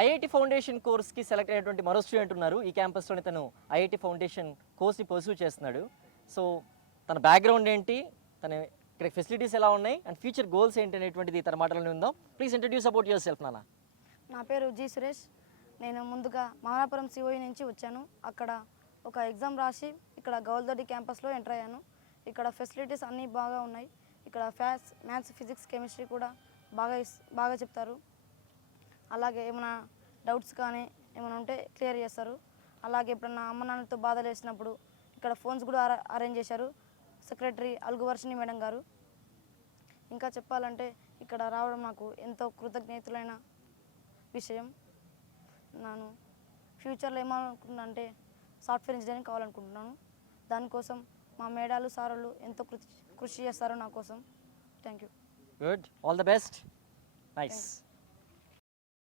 IIT foundation కోర్స్కి select అయినటువంటి మరో student ఉన్నారు. ఈ క్యాంపస్లోనే తను ఐఐటి ఫౌండేషన్ కోర్స్ని పర్సూ చేస్తున్నాడు. సో తన బ్యాక్గ్రౌండ్ ఏంటి, తన ఇక్కడ ఫెసిలిటీస్ ఎలా ఉన్నాయి అండ్ ఫ్యూచర్ గోల్స్ ఏంటి అనేటువంటిది తన మాటలోనే ఉందాం. Please introduce about your self నాన్న. నా పేరు జి సురేష్. నేను ముందుగా మహాపురం సిఓఈ నుంచి వచ్చాను. అక్కడ ఒక ఎగ్జామ్ రాసి ఇక్కడ గౌల్దొడ్డి క్యాంపస్లో ఎంటర్ అయ్యాను. ఇక్కడ ఫెసిలిటీస్ అన్నీ బాగా ఉన్నాయి. ఇక్కడ మ్యాథ్స్, ఫిజిక్స్, కెమిస్ట్రీ కూడా బాగా చెప్తారు. అలాగే ఏమైనా డౌట్స్ కానీ ఏమైనా ఉంటే క్లియర్ చేస్తారు. అలాగే ఎప్పుడన్నా అమ్మ నాన్నతో బాధలు వేసినప్పుడు ఇక్కడ ఫోన్స్ కూడా అరేంజ్ చేశారు సెక్రటరీ అల్గువర్షిని మేడం గారు. ఇంకా చెప్పాలంటే ఇక్కడ రావడం నాకు ఎంతో కృతజ్ఞతలైన విషయం. నేను ఫ్యూచర్లో ఏమనుకుంటున్నా అంటే సాఫ్ట్వేర్ ఇంజనీరింగ్ కావాలనుకుంటున్నాను. దానికోసం మా మేడాలు సారులు ఎంతో కృషి చేస్తారు నా కోసం. Thank you. Good, all the best. Nice.